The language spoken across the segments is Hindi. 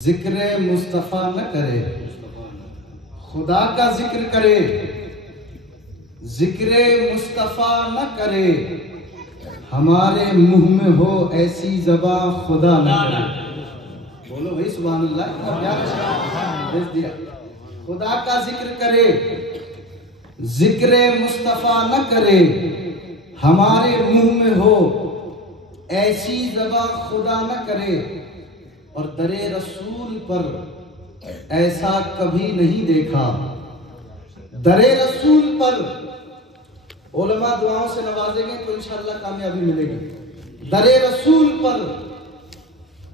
जिक्र मुस्तफ़ा न करे, खुदा का जिक्र करे। जिक्र मुस्तफ़ा न करे, हमारे मुंह में हो ऐसी ज़बां खुदा न करे। बोलो भाई सुभान अल्लाह, इतना प्यारा भेज दिया। खुदा का जिक्र करे, जिक्र मुस्तफ़ा न करे, हमारे मुंह में हो ऐसी ज़बां खुदा न करे। और दरे रसूल पर ऐसा कभी नहीं देखा। दरे रसूल पर उलमा दुआओं से नवाजेंगे तो इंशाअल्लाह कामयाबी मिलेगी। दरे रसूल पर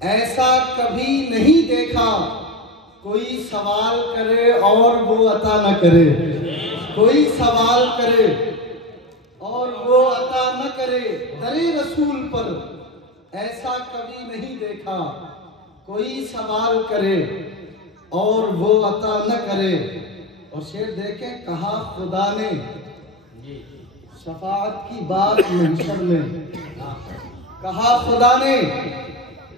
ऐसा कभी नहीं देखा, कोई सवाल करे और वो अता न करे। कोई सवाल करे और वो अता न करे। दरे रसूल पर ऐसा कभी नहीं देखा, कोई सवाल करे और वो अता न करे। और शेर देखें, कहा खुदा ने शफाअत की बात महशर में। कहा खुदा ने,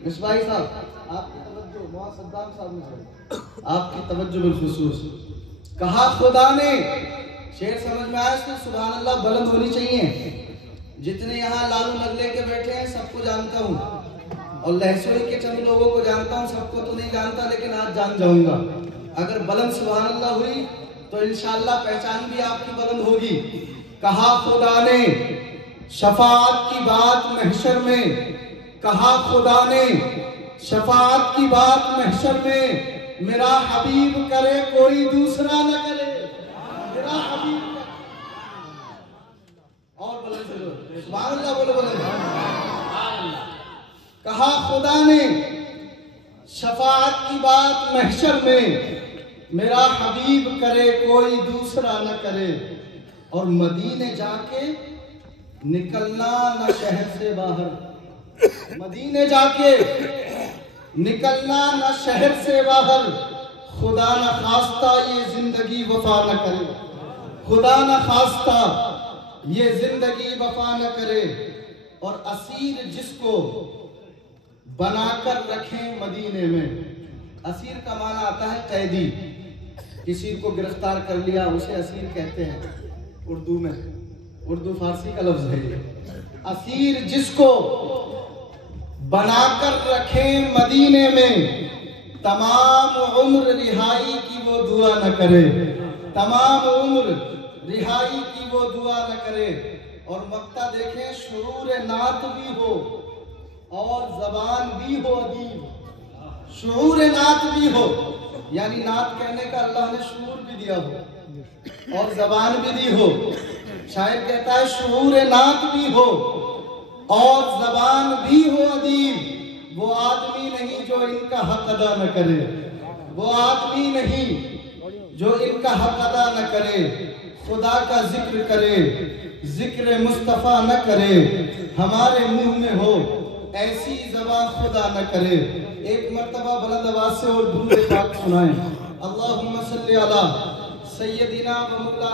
मिसबाही साहब आपकी तवज्जो, मोहम्मद सद्दाम साहब ने आपकी तवज्जो बिलखुसूस। कहा खुदा ने, शेर समझ में आया तो सुभान अल्लाह बुलंद होनी चाहिए। जितने यहाँ लालू नगले के बैठे हैं सबको जानता हूँ, और लहसोई के चंद लोगों को जानता हूँ, सबको तो नहीं जानता, लेकिन आज जान जाऊंगा। अगर बुलंद सुभान अल्लाह हुई तो इंशाअल्लाह पहचान भी आपकी बुलंद होगी। कहा खुदा ने शफाअत की बात महशर में। कहा खुदा ने शफाअत की बात महशर में, मेरा हबीब करे कोई दूसरा न करे। मेरा हबीब और बुलंद से सुभान अल्लाह बोलो बुलंद। कहा खुदा ने शफाअत की बात महशर में, मेरा हबीब करे कोई दूसरा न करे। और मदीने जाके निकलना न शहर से बाहर। मदीने जाके निकलना न शहर से बाहर। खुदा न खास्ता ये जिंदगी वफा न करे। खुदा न खास्ता ये जिंदगी वफा न करे। और असीर जिसको बनाकर रखें मदीने में। असीर का माना आता है कैदी। किसी को गिरफ्तार कर लिया उसे असीर कहते हैं उर्दू में। उर्दू फारसी का लफ्ज है ये। असीर जिसको बनाकर रखें मदीने में, तमाम उम्र रिहाई की वो दुआ न करे। तमाम उम्र रिहाई की वो दुआ न करे। और मक्ता देखें, शुरूर नात भी हो और जबान भी हो अदीब। शुऊर नात भी हो, यानी नात कहने का अल्लाह ने शुऊर भी दिया हो और जबान भी दी हो। शायर कहता है शुऊर नात भी हो और जबान भी हो अदीब। वो आदमी नहीं जो इनका हक अदा न करे। वो आदमी नहीं जो इनका हक अदा न करे। खुदा का जिक्र करे, जिक्र मुस्तफ़ा न करे, हमारे मुंह में हो ऐसी ज़बान खुदा न करे। एक मर्तबा बुलंद आवाज से और दुरूद पाक सुनाएं। अल्लाहुम्मा सल्ली अला सय्यदिना व मौलाना।